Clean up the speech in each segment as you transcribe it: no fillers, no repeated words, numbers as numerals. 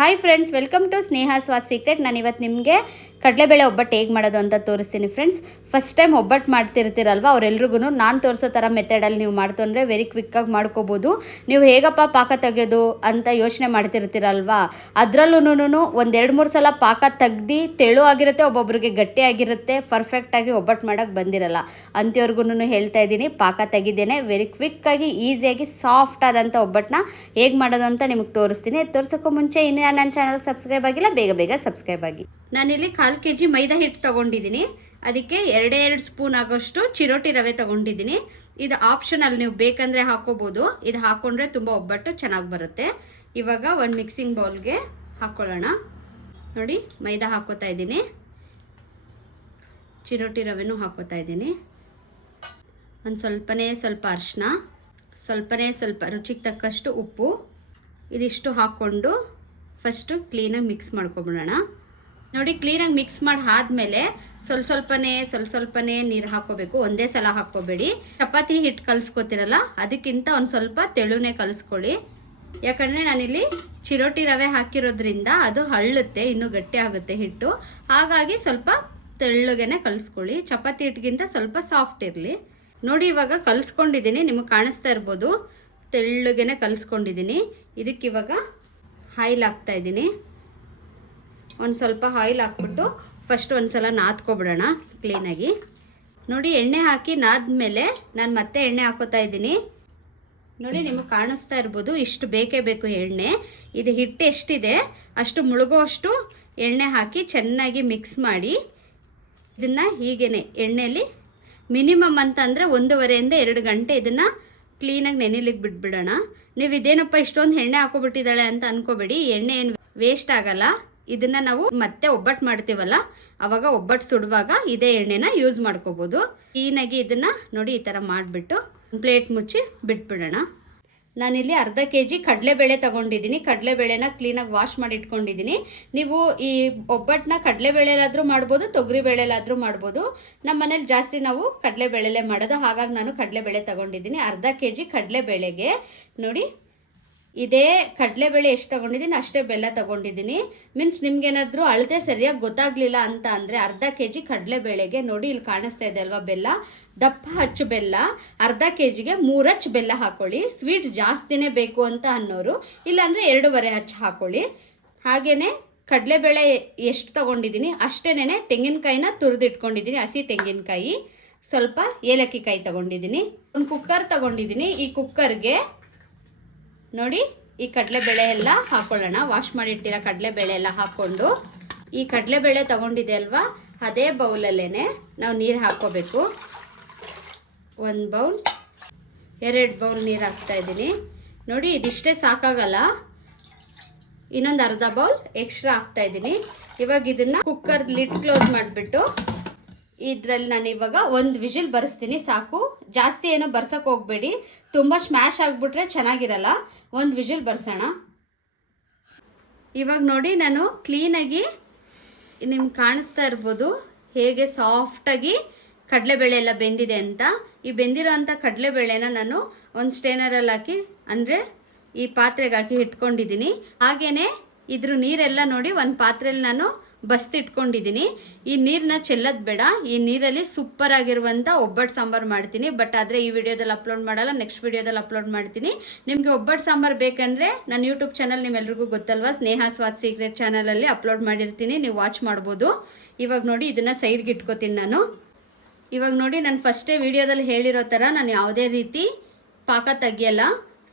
Hi friends, welcome to Sneha Swad secret. ನಾನು ಇವತ್ತು ನಿಮಗೆ ಕಡಲೆಬೇಳೆ ಒಬ್ಬಟ್ಟು ಹೇಗೆ ಮಾಡೋದು ಅಂತ ತೋರಿಸ್ತೀನಿ ಫ್ರೆಂಡ್ಸ್. ಫಸ್ಟ್ ಟೈಮ್ ಒಬ್ಬಟ್ಟು ಮಾಡ್ತಿರ್ತೀರಲ್ವ, ಅವರೆಲ್ರಿಗೂ ನಾನು ತೋರಿಸೋ ಥರ ಮೆಥಡಲ್ಲಿ ನೀವು ಮಾಡ್ತಂದರೆ ವೆರಿ ಕ್ವಿಕ್ಕಾಗಿ ಮಾಡ್ಕೋಬೋದು. ನೀವು ಹೇಗಪ್ಪ ಪಾಕ ತೆಗೆಯೋದು ಅಂತ ಯೋಚನೆ ಮಾಡ್ತಿರ್ತೀರಲ್ವ, ಅದರಲ್ಲೂ ಒಂದು 2-3 ಸಲ ಪಾಕ ತೆಗ್ದು ತೆಳು ಆಗಿರುತ್ತೆ, ಒಬ್ಬೊಬ್ರಿಗೆ ಗಟ್ಟಿಯಾಗಿರುತ್ತೆ, ಪರ್ಫೆಕ್ಟಾಗಿ ಒಬ್ಬಟ್ಟು ಮಾಡೋಕ್ಕೆ ಬಂದಿರಲ್ಲ. ಅಂಥವ್ರಿಗೂ ಹೇಳ್ತಾ ಇದ್ದೀನಿ, ಪಾಕ ತೆಗಿದೇನೆ ವೆರಿ ಕ್ವಿಕ್ಕಾಗಿ ಈಸಿಯಾಗಿ ಸಾಫ್ಟ್ ಆದಂಥ ಒಬ್ಬಟ್ಟನ್ನ ಹೇಗೆ ಮಾಡೋದು ಅಂತ ನಿಮಗೆ ತೋರಿಸ್ತೀನಿ. ತೋರಿಸೋಕ್ಕೂ ಮುಂಚೆ ಇನ್ನೂ ನನ್ನ ಚಾನಲ್ ಸಬ್ಸ್ಕ್ರೈಬ್ ಆಗಿಲ್ಲ, ಬೇಗ ಸಬ್ಸ್ಕ್ರೈಬ್ ಆಗಿ. ನಾನಿಲ್ಲಿ 1/4 kg ಮೈದಾ ಹಿಟ್ಟು ತೊಗೊಂಡಿದ್ದೀನಿ. ಅದಕ್ಕೆ 2 ಸ್ಪೂನ್ ಆಗೋಷ್ಟು ಚಿರೋಟಿ ರವೆ ತೊಗೊಂಡಿದ್ದೀನಿ. ಇದು ಆಪ್ಷನಲ್, ನೀವು ಬೇಕಂದರೆ ಹಾಕೋಬೋದು. ಇದು ಹಾಕ್ಕೊಂಡ್ರೆ ತುಂಬ ಒಬ್ಬಟ್ಟು ಚೆನ್ನಾಗಿ ಬರುತ್ತೆ. ಇವಾಗ ಒಂದು ಮಿಕ್ಸಿಂಗ್ ಬೌಲ್ಗೆ ಹಾಕ್ಕೊಳ್ಳೋಣ. ನೋಡಿ, ಮೈದಾ ಹಾಕೋತಾ ಇದ್ದೀನಿ, ಚಿರೋಟಿ ರವೆನೂ ಹಾಕೋತಾ ಇದ್ದೀನಿ, ಒಂದು ಸ್ವಲ್ಪ ಅರಿಶಿನ, ಸ್ವಲ್ಪ ರುಚಿಗೆ ತಕ್ಕಷ್ಟು ಉಪ್ಪು, ಇದಿಷ್ಟು ಹಾಕ್ಕೊಂಡು ಫಸ್ಟು ಕ್ಲೀನಾಗಿ ಮಿಕ್ಸ್ ಮಾಡ್ಕೊಬಿಡೋಣ. ನೋಡಿ, ಕ್ಲೀನಾಗಿ ಮಿಕ್ಸ್ ಮಾಡಿ ಆದಮೇಲೆ ಸ್ವಲ್ಪನೇ ನೀರು ಹಾಕ್ಕೋಬೇಕು. ಒಂದೇ ಸಲ ಹಾಕ್ಕೋಬೇಡಿ. ಚಪಾತಿ ಹಿಟ್ಟು ಕಲಿಸ್ಕೊತಿರಲ್ಲ, ಅದಕ್ಕಿಂತ ಒಂದು ಸ್ವಲ್ಪ ತೆಳುನೇ ಕಲಿಸ್ಕೊಳ್ಳಿ. ಯಾಕಂದರೆ ನಾನಿಲ್ಲಿ ಚಿರೋಟಿ ರವೆ ಹಾಕಿರೋದ್ರಿಂದ ಅದು ಹಳ್ಳುತ್ತೆ, ಇನ್ನೂ ಗಟ್ಟಿ ಆಗುತ್ತೆ ಹಿಟ್ಟು. ಹಾಗಾಗಿ ಸ್ವಲ್ಪ ತೆಳ್ಳಗೇನೆ ಕಲಿಸ್ಕೊಳ್ಳಿ. ಚಪಾತಿ ಹಿಟ್ಟಿಗಿಂತ ಸ್ವಲ್ಪ ಸಾಫ್ಟ್ ಇರಲಿ. ನೋಡಿ, ಇವಾಗ ಕಲಿಸ್ಕೊಂಡಿದ್ದೀನಿ, ನಿಮಗೆ ಕಾಣಿಸ್ತಾ ಇರ್ಬೋದು, ತೆಳ್ಳಗೇನೆ ಕಲಿಸ್ಕೊಂಡಿದ್ದೀನಿ. ಇದಕ್ಕಿವಾಗ ಆಯಿಲ್ ಹಾಕ್ತಾಯಿದ್ದೀನಿ. ಒಂದು ಸ್ವಲ್ಪ ಆಯಿಲ್ ಹಾಕ್ಬಿಟ್ಟು ಫಸ್ಟ್ ಒಂದು ಸಲ ನಾದ್ಕೊಬಿಡೋಣ ಕ್ಲೀನಾಗಿ. ನೋಡಿ, ಎಣ್ಣೆ ಹಾಕಿ ನಾದ್ಮೇಲೆ ನಾನು ಮತ್ತೆ ಎಣ್ಣೆ ಹಾಕೋತಾ ಇದ್ದೀನಿ. ನೋಡಿ, ನಿಮಗೆ ಕಾಣಿಸ್ತಾ ಇರ್ಬೋದು, ಇಷ್ಟು ಬೇಕೇ ಬೇಕು ಎಣ್ಣೆ. ಇದು ಹಿಟ್ಟು ಎಷ್ಟಿದೆ ಅಷ್ಟು ಮುಳುಗೋ ಅಷ್ಟು ಎಣ್ಣೆ ಹಾಕಿ ಚೆನ್ನಾಗಿ ಮಿಕ್ಸ್ ಮಾಡಿ ಇದನ್ನು ಹೀಗೇ ಎಣ್ಣೆಯಲ್ಲಿ ಮಿನಿಮಮ್ ಅಂತ ಅಂದರೆ 1.5 ಇಂದ 2 ಗಂಟೆ ಇದನ್ನು ಕ್ಲೀನಾಗಿ ನೆನೆಲಿಕ್ಕೆ ಬಿಟ್ಬಿಡೋಣ. ನೀವು ಇದೇನಪ್ಪ ಇಷ್ಟೊಂದು ಎಣ್ಣೆ ಹಾಕೋಬಿಟ್ಟಿದ್ದಾಳೆ ಅಂತ ಅನ್ಕೋಬೇಡಿ, ಎಣ್ಣೆ ಏನು ವೇಸ್ಟ್ ಆಗಲ್ಲ. ಇದನ್ನು ನಾವು ಮತ್ತೆ ಒಬ್ಬಟ್ಟು ಮಾಡ್ತೀವಲ್ಲ, ಆವಾಗ ಒಬ್ಬಟ್ಟು ಸುಡುವಾಗ ಇದೇ ಎಣ್ಣೆನ ಯೂಸ್ ಮಾಡ್ಕೋಬೋದು. ಕ್ಲೀನಾಗಿ ಇದನ್ನು ನೋಡಿ ಈ ಥರ ಮಾಡಿಬಿಟ್ಟು ಪ್ಲೇಟ್ ಮುಚ್ಚಿ ಬಿಟ್ಬಿಡೋಣ. ನಾನಿಲ್ಲಿ 1/2 kg ಕಡಲೆಬೇಳೆ ತೊಗೊಂಡಿದ್ದೀನಿ. ಕಡಲೆಬೇಳೆನ ಕ್ಲೀನಾಗಿ ವಾಶ್ ಮಾಡಿ ಇಟ್ಕೊಂಡಿದ್ದೀನಿ. ನೀವು ಈ ಒಬ್ಬಟ್ಟನ್ನ ಕಡಲೆಬೇಳೆಲಾದರೂ ಮಾಡ್ಬೋದು, ತೊಗರಿಬೇಳೆಲಾದರೂ ಮಾಡ್ಬೋದು. ನಮ್ಮ ಮನೇಲಿ ಜಾಸ್ತಿ ನಾವು ಕಡಲೆಬೇಳೆಲೇ ಮಾಡೋದು, ಹಾಗಾಗಿ ನಾನು ಕಡಲೆಬೇಳೆ ತೊಗೊಂಡಿದ್ದೀನಿ. 1/2 kg ಕಡಲೆಬೇಳೆಗೆ ನೋಡಿ, ಇದೇ ಕಡಲೆಬೇಳೆ ಎಷ್ಟು ತೊಗೊಂಡಿದ್ದೀನಿ ಅಷ್ಟೇ ಬೆಲ್ಲ ತೊಗೊಂಡಿದ್ದೀನಿ. ಮೀನ್ಸ್ ನಿಮ್ಗೇನಾದರೂ ಅಳತೆ ಸರಿಯಾಗಿ ಗೊತ್ತಾಗಲಿಲ್ಲ ಅಂತ ಅಂದರೆ 1/2 kg ಕಡಲೆಬೇಳೆಗೆ ನೋಡಿ, ಇಲ್ಲಿ ಕಾಣಿಸ್ತಾ ಇದೆ ಅಲ್ವಾ ಬೆಲ್ಲ, ದಪ್ಪ ಹಚ್ಚು ಬೆಲ್ಲ. 1/2 kgಗೆ 3 ಹಚ್ಚು ಬೆಲ್ಲ ಹಾಕ್ಕೊಳ್ಳಿ. ಸ್ವೀಟ್ ಜಾಸ್ತಿನೇ ಬೇಕು ಅಂತ ಅನ್ನೋರು ಇಲ್ಲಾಂದರೆ 2.5 ಹಚ್ಚು ಹಾಕ್ಕೊಳ್ಳಿ. ಹಾಗೆಯೇ ಕಡಲೆಬೇಳೆ ಎಷ್ಟು ತೊಗೊಂಡಿದ್ದೀನಿ ಅಷ್ಟೇನೆ ತೆಂಗಿನಕಾಯಿನ ತುರಿದಿಟ್ಕೊಂಡಿದ್ದೀನಿ, ಹಸಿ ತೆಂಗಿನಕಾಯಿ, ಸ್ವಲ್ಪ ಏಲಕ್ಕಿ ಕಾಯಿ ತೊಗೊಂಡಿದ್ದೀನಿ. ಒಂದು ಕುಕ್ಕರ್ ತೊಗೊಂಡಿದ್ದೀನಿ. ಈ ಕುಕ್ಕರ್ಗೆ ನೋಡಿ ಈ ಕಡಲೆಬೇಳೆ ಎಲ್ಲ ಹಾಕ್ಕೊಳ್ಳೋಣ. ವಾಶ್ ಮಾಡಿಟ್ಟಿರೋ ಕಡಲೆಬೇಳೆ ಎಲ್ಲ ಹಾಕ್ಕೊಂಡು ಈ ಕಡಲೆಬೇಳೆ ತೊಗೊಂಡಿದೆ ಅಲ್ವಾ, ಅದೇ ಬೌಲಲ್ಲೇ ನಾವು ನೀರು ಹಾಕ್ಕೋಬೇಕು. 1 ಬೌಲ್ 2 ಬೌಲ್ ನೀರು ಹಾಕ್ತಾಯಿದ್ದೀನಿ. ನೋಡಿ, ಇದಿಷ್ಟೇ ಸಾಕಾಗಲ್ಲ, ಇನ್ನೊಂದು ಅರ್ಧ ಬೌಲ್ ಎಕ್ಸ್ಟ್ರಾ ಹಾಕ್ತಾಯಿದ್ದೀನಿ. ಇವಾಗ ಇದನ್ನು ಕುಕ್ಕರ್ ಲಿಡ್ ಕ್ಲೋಸ್ ಮಾಡಿಬಿಟ್ಟು ಇದರಲ್ಲಿ ನಾನು ಇವಾಗ 1 ವಿಜಿಲ್ ಬರೆಸ್ತೀನಿ, ಸಾಕು. ಜಾಸ್ತಿ ಏನೋ ಬರ್ಸೋಕೆ ಹೋಗಬೇಡಿ, ತುಂಬ ಸ್ಮ್ಯಾಶ್ ಆಗಿಬಿಟ್ರೆ ಚೆನ್ನಾಗಿರಲ್ಲ. 1 ವಿಜಿಲ್ ಬರ್ಸೋಣ. ಇವಾಗ ನೋಡಿ, ನಾನು ಕ್ಲೀನಾಗಿ ನಿಮ್ಗೆ ಕಾಣಿಸ್ತಾ ಇರ್ಬೋದು ಹೇಗೆ ಸಾಫ್ಟಾಗಿ ಕಡಲೆಬೇಳೆ ಎಲ್ಲ ಬೆಂದಿದೆ ಅಂತ. ಈ ಬೆಂದಿರೋ ಅಂಥ ಕಡಲೆಬೇಳೆನ ನಾನು ಒಂದು ಸ್ಟೇನರಲ್ಲಿ ಹಾಕಿ, ಅಂದರೆ ಈ ಪಾತ್ರೆಗೆ ಹಾಕಿ ಇಟ್ಕೊಂಡಿದ್ದೀನಿ. ಹಾಗೆಯೇ ಇದ್ರ ನೀರೆಲ್ಲ ನೋಡಿ ಒಂದು ಪಾತ್ರೆಯಲ್ಲಿ ನಾನು ಬಸ್ತಿಟ್ಕೊಂಡಿದ್ದೀನಿ. ಈ ನೀರನ್ನ ಚೆಲ್ಲೋದು ಬೇಡ. ಈ ನೀರಲ್ಲಿ ಸೂಪರ್ ಆಗಿರುವಂಥ ಒಬ್ಬಟ್ಟು ಸಾಂಬಾರು ಮಾಡ್ತೀನಿ. ಬಟ್ ಆದರೆ ಈ ವಿಡಿಯೋದಲ್ಲಿ ಅಪ್ಲೋಡ್ ಮಾಡಲ್ಲ, ನೆಕ್ಸ್ಟ್ ವಿಡಿಯೋದಲ್ಲಿ ಅಪ್ಲೋಡ್ ಮಾಡ್ತೀನಿ. ನಿಮಗೆ ಒಬ್ಬಟ್ಟು ಸಾಂಬಾರು ಬೇಕಂದರೆ ನನ್ನ ಯೂಟ್ಯೂಬ್ ಚಾನಲ್ ನಿಮ್ಮೆಲ್ರಿಗೂ ಗೊತ್ತಲ್ವಾ, ಸ್ನೇಹ ಸ್ವಾದ್ ಸೀಕ್ರೆಟ್ ಚಾನಲಲ್ಲಿ ಅಪ್ಲೋಡ್ ಮಾಡಿರ್ತೀನಿ, ನೀವು ವಾಚ್ ಮಾಡ್ಬೋದು. ಇವಾಗ ನೋಡಿ, ಇದನ್ನು ಸೈಡ್ಗೆ ಇಟ್ಕೋತೀನಿ ನಾನು. ಇವಾಗ ನೋಡಿ, ನಾನು ಫಸ್ಟೇ ವಿಡಿಯೋದಲ್ಲಿ ಹೇಳಿರೋ ಥರ ನಾನು ಯಾವುದೇ ರೀತಿ ಪಾಕ ತೆಗಿಯಲ್ಲ.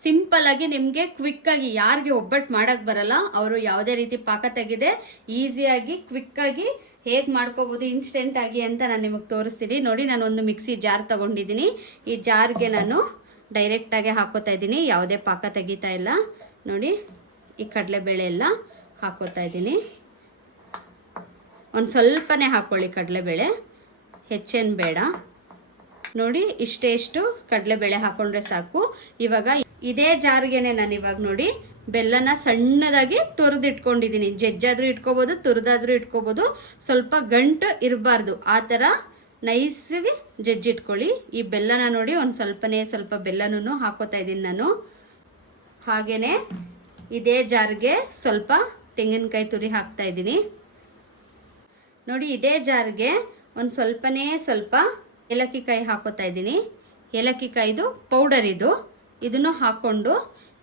ಸಿಂಪಲ್ಲಾಗಿ ನಿಮಗೆ ಕ್ವಿಕ್ಕಾಗಿ, ಯಾರಿಗೆ ಒಬ್ಬಟ್ಟು ಮಾಡೋಕ್ಕೆ ಬರಲ್ಲ ಅವರು ಯಾವುದೇ ರೀತಿ ಪಾಕ ತೆಗೆದೆ ಈಸಿಯಾಗಿ ಕ್ವಿಕ್ಕಾಗಿ ಹೇಗೆ ಮಾಡ್ಕೋಬೋದು ಇನ್ಸ್ಟೆಂಟಾಗಿ ಅಂತ ನಾನು ನಿಮಗೆ ತೋರಿಸ್ತೀನಿ. ನೋಡಿ, ನಾನು ಒಂದು ಮಿಕ್ಸಿ ಜಾರ್ ತೊಗೊಂಡಿದ್ದೀನಿ. ಈ ಜಾರ್ಗೆ ನಾನು ಡೈರೆಕ್ಟಾಗಿ ಹಾಕೋತಾ ಇದ್ದೀನಿ, ಯಾವುದೇ ಪಾಕ ತೆಗಿತಾ ಇಲ್ಲ. ನೋಡಿ, ಈ ಕಡಲೆಬೇಳೆ ಎಲ್ಲ ಹಾಕೋತಾ ಇದ್ದೀನಿ. ಒಂದು ಸ್ವಲ್ಪನೇ ಹಾಕ್ಕೊಳ್ಳಿ ಕಡಲೆಬೇಳೆ, ಹೆಚ್ಚೇನು ಬೇಡ. ನೋಡಿ, ಇಷ್ಟು ಕಡಲೆಬೇಳೆ ಹಾಕ್ಕೊಂಡ್ರೆ ಸಾಕು. ಇವಾಗ ಇದೇ ಜಾರ್ಗೆನೆ ನಾನು ಇವಾಗ ನೋಡಿ ಬೆಲ್ಲನ ಸಣ್ಣದಾಗಿ ತುರಿದಿಟ್ಕೊಂಡಿದ್ದೀನಿ. ಜಜ್ಜಾದರೂ ಇಟ್ಕೋಬೋದು, ತುರಿದಾದರೂ ಇಟ್ಕೋಬೋದು. ಸ್ವಲ್ಪ ಗಂಟು ಇರಬಾರ್ದು, ಆ ಥರ ನೈಸಾಗಿ ಜಜ್ಜಿಟ್ಕೊಳ್ಳಿ. ಈ ಬೆಲ್ಲನ ನೋಡಿ, ಒಂದು ಸ್ವಲ್ಪ ಬೆಲ್ಲನೂ ಹಾಕೋತಾ ಇದ್ದೀನಿ ನಾನು. ಹಾಗೆಯೇ ಇದೇ ಜಾರ್ಗೆ ಸ್ವಲ್ಪ ತೆಂಗಿನಕಾಯಿ ತುರಿ ಹಾಕ್ತಾ ಇದ್ದೀನಿ. ನೋಡಿ ಇದೇ ಜಾರ್ಗೆ ಒಂದು ಸ್ವಲ್ಪನೇ ಸ್ವಲ್ಪ ಏಲಕ್ಕಿ ಕಾಯಿ ಹಾಕೋತಾ ಇದ್ದೀನಿ. ಏಲಕ್ಕಿ ಕಾಯಿದು ಪೌಡರ್ ಇದನ್ನು ಹಾಕ್ಕೊಂಡು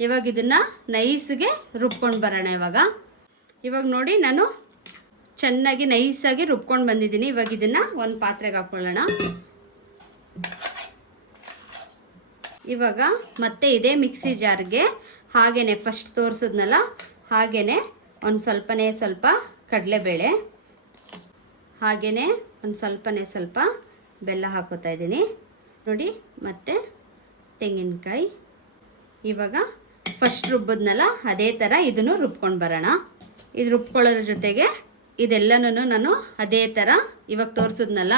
ಇವಾಗ ಇದನ್ನು ನೈಸ್ಗೆ ರುಬ್ಕೊಂಡು ಬರೋಣ. ಇವಾಗ ನೋಡಿ ನಾನು ಚೆನ್ನಾಗಿ ನೈಸಾಗಿ ರುಬ್ಕೊಂಡು ಬಂದಿದ್ದೀನಿ. ಇವಾಗ ಇದನ್ನು ಒಂದು ಪಾತ್ರೆಗೆ ಹಾಕ್ಕೊಳ್ಳೋಣ. ಇವಾಗ ಮತ್ತೆ ಇದೇ ಮಿಕ್ಸಿ ಜಾರ್ಗೆ ಹಾಗೇ ಫಸ್ಟ್ ತೋರಿಸಿದ್ನಲ್ಲ ಹಾಗೇ ಒಂದು ಸ್ವಲ್ಪನೇ ಸ್ವಲ್ಪ ಕಡಲೆಬೇಳೆ, ಹಾಗೇ ಒಂದು ಸ್ವಲ್ಪನೇ ಸ್ವಲ್ಪ ಬೆಲ್ಲ ಹಾಕೋತಾ ಇದ್ದೀನಿ ನೋಡಿ, ಮತ್ತು ತೆಂಗಿನಕಾಯಿ. ಇವಾಗ ಫಸ್ಟ್ ರುಬ್ಬಿದ್ನಲ್ಲ ಅದೇ ಥರ ಇದನ್ನು ರುಬ್ಕೊಂಡು ಬರೋಣ. ಇದು ರುಬ್ಕೊಳ್ಳೋದ್ರ ಜೊತೆಗೆ ಇದೆಲ್ಲನೂ ನಾನು ಅದೇ ಥರ ಇವಾಗ ತೋರಿಸಿದ್ನಲ್ಲ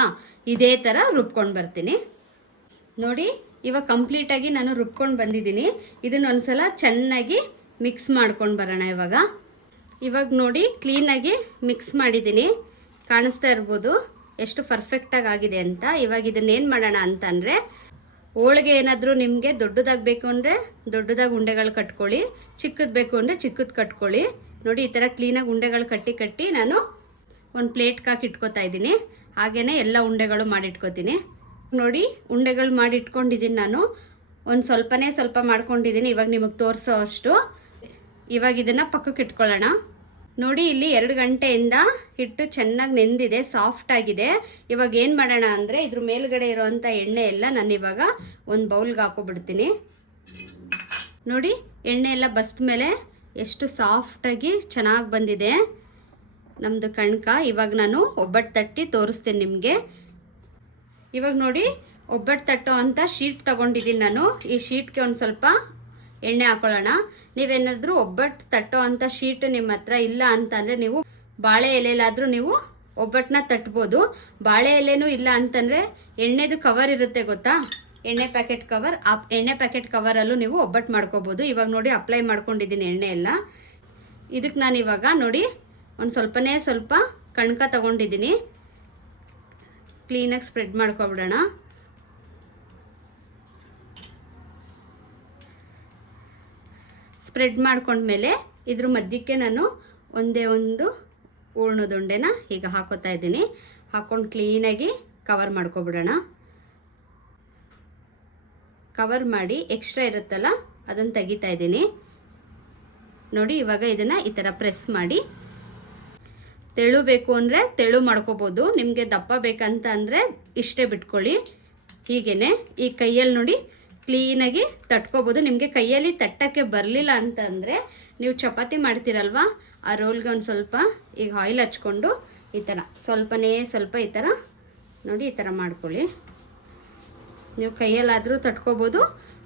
ಇದೇ ಥರ ರುಬ್ಕೊಂಡು ಬರ್ತೀನಿ. ನೋಡಿ ಇವಾಗ ಕಂಪ್ಲೀಟಾಗಿ ನಾನು ರುಬ್ಕೊಂಡು ಬಂದಿದ್ದೀನಿ. ಇದನ್ನು ಒಂದು ಸಲ ಚೆನ್ನಾಗಿ ಮಿಕ್ಸ್ ಮಾಡ್ಕೊಂಡು ಬರೋಣ. ಇವಾಗ ನೋಡಿ ಕ್ಲೀನಾಗಿ ಮಿಕ್ಸ್ ಮಾಡಿದ್ದೀನಿ, ಕಾಣಿಸ್ತಾ ಇರ್ಬೋದು ಎಷ್ಟು ಪರ್ಫೆಕ್ಟಾಗಿ ಆಗಿದೆ ಅಂತ. ಇವಾಗ ಇದನ್ನೇನು ಮಾಡೋಣ ಅಂತಂದರೆ, ಹೋಳಿಗೆ ಏನಾದರೂ ನಿಮಗೆ ದೊಡ್ಡದಾಗಿ ಬೇಕು ಅಂದರೆ ದೊಡ್ಡದಾಗಿ ಉಂಡೆಗಳು ಕಟ್ಕೊಳ್ಳಿ, ಚಿಕ್ಕದು ಬೇಕು ಅಂದರೆ ಚಿಕ್ಕದು ಕಟ್ಕೊಳ್ಳಿ. ನೋಡಿ ಈ ಥರ ಕ್ಲೀನಾಗಿ ಉಂಡೆಗಳು ಕಟ್ಟಿ ನಾನು ಒಂದು ಪ್ಲೇಟ್ಗೆ ಹಾಕಿ ಇಟ್ಕೋತಾ ಇದ್ದೀನಿ. ಹಾಗೆಯೇ ಎಲ್ಲ ಉಂಡೆಗಳು ಮಾಡಿಟ್ಕೋತೀನಿ. ನೋಡಿ ಉಂಡೆಗಳು ಮಾಡಿ ಇಟ್ಕೊಂಡಿದ್ದೀನಿ ನಾನು. ಒಂದು ಸ್ವಲ್ಪನೇ ಸ್ವಲ್ಪ ಮಾಡ್ಕೊಂಡಿದ್ದೀನಿ ಇವಾಗ ನಿಮಗೆ ತೋರಿಸೋ ಅಷ್ಟು. ಇವಾಗ ಇದನ್ನು ಪಕ್ಕಕ್ಕೆ ಇಟ್ಕೊಳ್ಳೋಣ. ನೋಡಿ ಇಲ್ಲಿ 2 ಗಂಟೆಯಿಂದ ಹಿಟ್ಟು ಚೆನ್ನಾಗಿ ನೆಂದಿದೆ, ಸಾಫ್ಟ್ ಆಗಿದೆ. ಇವಾಗ ಏನು ಮಾಡೋಣ ಅಂದರೆ ಇದ್ರ ಮೇಲ್ಗಡೆ ಇರೋವಂಥ ಎಣ್ಣೆ ಎಲ್ಲ ನಾನು ಇವಾಗ ಒಂದು ಬೌಲ್ಗೆ ಹಾಕೋಬಿಡ್ತೀನಿ. ನೋಡಿ ಎಣ್ಣೆ ಎಲ್ಲ ಬಸ್ದ ಮೇಲೆ ಎಷ್ಟು ಸಾಫ್ಟಾಗಿ ಚೆನ್ನಾಗಿ ಬಂದಿದೆ ನಮ್ಮದು ಕಣ್ಕ. ಇವಾಗ ನಾನು ಒಬ್ಬಟ್ಟು ತಟ್ಟಿ ತೋರಿಸ್ತೀನಿ ನಿಮಗೆ. ಇವಾಗ ನೋಡಿ ಒಬ್ಬಟ್ಟು ತಟ್ಟೋ ಅಂತ ಶೀಟ್ ತೊಗೊಂಡಿದ್ದೀನಿ ನಾನು. ಈ ಶೀಟ್ಗೆ ಒಂದು ಸ್ವಲ್ಪ ಎಣ್ಣೆ ಹಾಕೊಳ್ಳೋಣ. ನೀವೇನಾದರೂ ಒಬ್ಬಟ್ಟು ತಟ್ಟೋ ಅಂಥ ಶೀಟ್ ನಿಮ್ಮ ಹತ್ರ ಇಲ್ಲ ಅಂತಂದರೆ ನೀವು ಬಾಳೆ ಎಲೆಲಾದರೂ ನೀವು ಒಬ್ಬಟ್ಟನ್ನ ತಟ್ಬೋದು. ಬಾಳೆ ಎಲೆನೂ ಇಲ್ಲ ಅಂತಂದರೆ ಎಣ್ಣೆದು ಕವರ್ ಇರುತ್ತೆ ಗೊತ್ತಾ, ಎಣ್ಣೆ ಪ್ಯಾಕೆಟ್ ಕವರ್, ಆ ಎಣ್ಣೆ ಪ್ಯಾಕೆಟ್ ಕವರಲ್ಲೂ ನೀವು ಒಬ್ಬಟ್ಟು ಮಾಡ್ಕೋಬೋದು. ಇವಾಗ ನೋಡಿ ಅಪ್ಲೈ ಮಾಡ್ಕೊಂಡಿದ್ದೀನಿ ಎಣ್ಣೆ ಎಲ್ಲ. ಇದಕ್ಕೆ ನಾನು ಇವಾಗ ನೋಡಿ ಒಂದು ಸ್ವಲ್ಪನೇ ಸ್ವಲ್ಪ ಕಣ್ಕ ತಗೊಂಡಿದ್ದೀನಿ. ಕ್ಲೀನಾಗಿ ಸ್ಪ್ರೆಡ್ ಮಾಡ್ಕೊಬಿಡೋಣ. ಸ್ಪ್ರೆಡ್ ಮಾಡ್ಕೊಂಡ್ಮೇಲೆ ಇದ್ರ ಮಧ್ಯಕ್ಕೆ ನಾನು ಒಂದೇ ಒಂದು ಹೂರ್ಣದುಂಡೆನ ಈಗ ಹಾಕೋತಾ ಇದ್ದೀನಿ. ಹಾಕ್ಕೊಂಡು ಕ್ಲೀನಾಗಿ ಕವರ್ ಮಾಡ್ಕೊಬಿಡೋಣ. ಕವರ್ ಮಾಡಿ ಎಕ್ಸ್ಟ್ರಾ ಇರುತ್ತಲ್ಲ ಅದನ್ನು ತೆಗಿತಾ ಇದ್ದೀನಿ. ನೋಡಿ ಇವಾಗ ಇದನ್ನು ಈ ಥರ ಪ್ರೆಸ್ ಮಾಡಿ, ತೆಳು ಬೇಕು ಅಂದರೆ ತೆಳು ಮಾಡ್ಕೋಬೋದು, ನಿಮಗೆ ದಪ್ಪ ಬೇಕಂತ ಅಂದರೆ ಇಷ್ಟೇ ಬಿಟ್ಕೊಳ್ಳಿ. ಹೀಗೇ ಈ ಕೈಯಲ್ಲಿ ನೋಡಿ ಕ್ಲೀನಾಗಿ ತಟ್ಕೋಬೋದು. ನಿಮಗೆ ಕೈಯಲ್ಲಿ ತಟ್ಟಕ್ಕೆ ಬರಲಿಲ್ಲ ಅಂತಂದರೆ ನೀವು ಚಪಾತಿ ಮಾಡ್ತೀರಲ್ವ, ಆ ರೋಲ್ಗೆ ಒಂದು ಸ್ವಲ್ಪ ಈಗ ಆಯಿಲ್ ಹಚ್ಕೊಂಡು ಈ ಥರ ಸ್ವಲ್ಪನೇ ಸ್ವಲ್ಪ ಈ ಥರ ನೋಡಿ ಈ ಥರ ಮಾಡ್ಕೊಳ್ಳಿ. ನೀವು ಕೈಯಲ್ಲಾದರೂ ತಟ್ಕೋಬೋದು,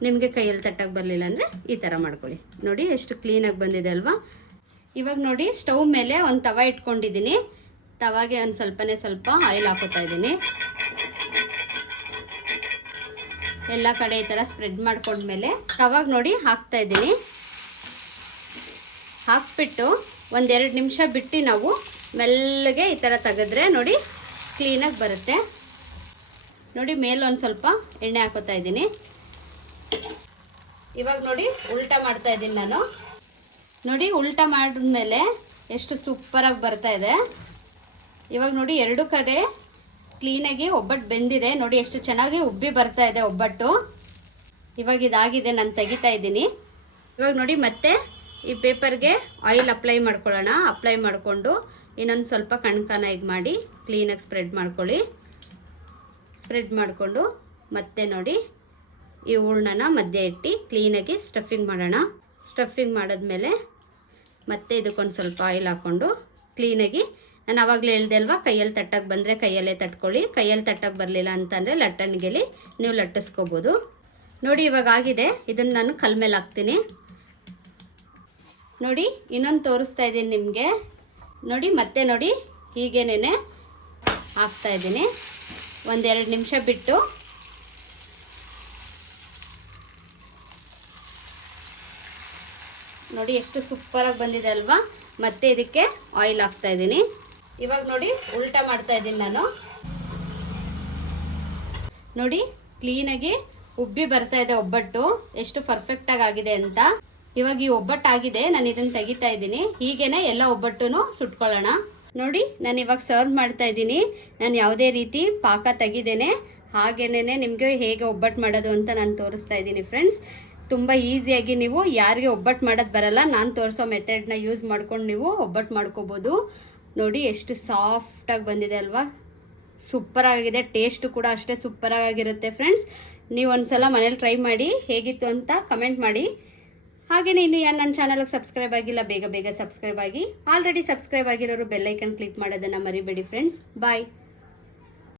ನಿಮಗೆ ಕೈಯಲ್ಲಿ ತಟ್ಟಕ್ಕೆ ಬರಲಿಲ್ಲ ಅಂದರೆ ಈ ಥರ ಮಾಡ್ಕೊಳ್ಳಿ. ನೋಡಿ ಎಷ್ಟು ಕ್ಲೀನಾಗಿ ಬಂದಿದೆ ಅಲ್ವಾ. ಇವಾಗ ನೋಡಿ ಸ್ಟವ್ ಮೇಲೆ ಒಂದು ತವ ಇಟ್ಕೊಂಡಿದ್ದೀನಿ. ತವಾಗೆ ಒಂದು ಸ್ವಲ್ಪನೇ ಸ್ವಲ್ಪ ಆಯಿಲ್ ಹಾಕೋತಾ ಇದ್ದೀನಿ. ಎಲ್ಲ ಕಡೆ ಈ ಥರ ಸ್ಪ್ರೆಡ್ ಮಾಡ್ಕೊಂಡ್ಮೇಲೆ ತವಾಗ ನೋಡಿ ಹಾಕ್ತಾ ಇದ್ದೀನಿ. ಹಾಕ್ಬಿಟ್ಟು ಒಂದೆರಡು ನಿಮಿಷ ಬಿಟ್ಟು ನಾವು ಮೆಲ್ಲಗೆ ಈ ಥರ ತೆಗೆದ್ರೆ ನೋಡಿ ಕ್ಲೀನಾಗಿ ಬರುತ್ತೆ. ನೋಡಿ ಮೇಲೆ ಒಂದು ಸ್ವಲ್ಪ ಎಣ್ಣೆ ಹಾಕೋತಾ ಇದ್ದೀನಿ. ಇವಾಗ ನೋಡಿ ಉಲ್ಟಾ ಮಾಡ್ತಾ ಇದ್ದೀನಿ ನಾನು. ನೋಡಿ ಉಲ್ಟಾ ಮಾಡಿದ್ಮೇಲೆ ಎಷ್ಟು ಸೂಪರಾಗಿ ಬರ್ತಾ ಇದೆ. ಇವಾಗ ನೋಡಿ ಎರಡು ಕಡೆ ಕ್ಲೀನಾಗಿ ಒಬ್ಬಟ್ಟು ಬೆಂದಿದೆ. ನೋಡಿ ಎಷ್ಟು ಚೆನ್ನಾಗಿ ಉಬ್ಬಿ ಬರ್ತಾ ಇದೆ ಒಬ್ಬಟ್ಟು. ಇವಾಗ ಇದಾಗಿದೆ, ನಾನು ತೆಗಿತಾ ಇದ್ದೀನಿ. ಇವಾಗ ನೋಡಿ ಮತ್ತೆ ಈ ಪೇಪರ್ಗೆ ಆಯಿಲ್ ಅಪ್ಲೈ ಮಾಡ್ಕೊಳ್ಳೋಣ. ಅಪ್ಲೈ ಮಾಡಿಕೊಂಡು ಇನ್ನೊಂದು ಸ್ವಲ್ಪ ಕಣ್ಕನ ಈಗ ಮಾಡಿ ಕ್ಲೀನಾಗಿ ಸ್ಪ್ರೆಡ್ ಮಾಡ್ಕೊಳ್ಳಿ. ಸ್ಪ್ರೆಡ್ ಮಾಡಿಕೊಂಡು ಮತ್ತೆ ನೋಡಿ ಈ ಹೂರ್ಣನ ಮಧ್ಯೆ ಇಟ್ಟು ಕ್ಲೀನಾಗಿ ಸ್ಟಫಿಂಗ್ ಮಾಡೋಣ. ಸ್ಟಫಿಂಗ್ ಮಾಡಿದ್ಮೇಲೆ ಮತ್ತೆ ಇದಕ್ಕೊಂದು ಸ್ವಲ್ಪ ಆಯಿಲ್ ಹಾಕ್ಕೊಂಡು ಕ್ಲೀನಾಗಿ, ನಾನು ಆವಾಗಲೇ ಹೇಳ್ದೆ ಅಲ್ವಾ, ಕೈಯಲ್ಲಿ ತಟ್ಟಕ್ಕೆ ಬಂದರೆ ಕೈಯಲ್ಲೇ ತಟ್ಕೊಳ್ಳಿ, ಕೈಯಲ್ಲಿ ತಟ್ಟಕ್ಕೆ ಬರಲಿಲ್ಲ ಅಂತಂದರೆ ಲಟ್ಟಣಿಗೆಲಿ ನೀವು ಲಟ್ಟಿಸ್ಕೋಬೋದು. ನೋಡಿ ಇವಾಗ ಆಗಿದೆ. ಇದನ್ನು ನಾನು ಕಲ್ ಮೇಲೆ ಹಾಕ್ತೀನಿ. ನೋಡಿ ಇನ್ನೊಂದು ತೋರಿಸ್ತಾ ಇದ್ದೀನಿ ನಿಮಗೆ. ನೋಡಿ ಮತ್ತೆ ನೋಡಿ ಹೀಗೇನೆ ಹಾಕ್ತಾ ಇದ್ದೀನಿ. ಒಂದೆರಡು ನಿಮಿಷ ಬಿಟ್ಟು ನೋಡಿ ಎಷ್ಟು ಸೂಪರಾಗಿ ಬಂದಿದೆ ಅಲ್ವಾ. ಮತ್ತೆ ಇದಕ್ಕೆ ಆಯಿಲ್ ಹಾಕ್ತಾ ಇದ್ದೀನಿ. ಇವಾಗ ನೋಡಿ ಉಲ್ಟಾ ಮಾಡ್ತಾ ಇದ್ದೀನಿ ನಾನು. ನೋಡಿ ಕ್ಲೀನಾಗಿ ಉಬ್ಬಿ ಬರ್ತಾ ಇದೆ ಒಬ್ಬಟ್ಟು, ಎಷ್ಟು ಪರ್ಫೆಕ್ಟಾಗಿ ಆಗಿದೆ ಅಂತ. ಇವಾಗ ಈ ಒಬ್ಬಟ್ಟಾಗಿದೆ, ನಾನು ಇದನ್ನು ತೆಗಿತಾ ಇದ್ದೀನಿ. ಹೀಗೇನೆ ಎಲ್ಲ ಒಬ್ಬಟ್ಟೂ ಸುಟ್ಕೊಳ್ಳೋಣ. ನೋಡಿ ನಾನು ಇವಾಗ ಸರ್ವ್ ಮಾಡ್ತಾ ಇದ್ದೀನಿ. ನಾನು ಯಾವುದೇ ರೀತಿ ಪಾಕ ತೆಗಿದೇನೆ ಹಾಗೇನೆ ನಿಮಗೆ ಹೇಗೆ ಒಬ್ಬಟ್ಟು ಮಾಡೋದು ಅಂತ ನಾನು ತೋರಿಸ್ತಾ ಇದ್ದೀನಿ ಫ್ರೆಂಡ್ಸ್. ತುಂಬ ಈಸಿಯಾಗಿ ನೀವು ಯಾರಿಗೆ ಒಬ್ಬಟ್ಟು ಮಾಡೋದು ಬರಲ್ಲ, ನಾನು ತೋರಿಸೋ ಮೆಥಡ್ನ ಯೂಸ್ ಮಾಡ್ಕೊಂಡು ನೀವು ಒಬ್ಬಟ್ಟು ಮಾಡ್ಕೋಬೋದು. ನೋಡಿ ಎಷ್ಟು ಸಾಫ್ಟಾಗಿ ಬಂದಿದೆ ಅಲ್ವಾ, ಸೂಪರಾಗಿದೆ. ಟೇಸ್ಟು ಕೂಡ ಅಷ್ಟೇ ಸೂಪರಾಗಿರುತ್ತೆ ಫ್ರೆಂಡ್ಸ್. ನೀವು ಒಂದ್ಸಲ ಮನೇಲಿ ಟ್ರೈ ಮಾಡಿ ಹೇಗಿತ್ತು ಅಂತ ಕಮೆಂಟ್ ಮಾಡಿ. ಹಾಗೆಯೇ ಇನ್ನು ಯಾರು ನನ್ನ ಚಾನಲ್ಗೆ ಸಬ್ಸ್ಕ್ರೈಬ್ ಆಗಿಲ್ಲ ಬೇಗ ಬೇಗ ಸಬ್ಸ್ಕ್ರೈಬ್ ಆಗಿ. ಆಲ್ರೆಡಿ ಸಬ್ಸ್ಕ್ರೈಬ್ ಆಗಿರೋರು ಬೆಲ್ಲೈಕನ್ ಕ್ಲಿಕ್ ಮಾಡೋದನ್ನು ಮರಿಬೇಡಿ ಫ್ರೆಂಡ್ಸ್. ಬಾಯ್.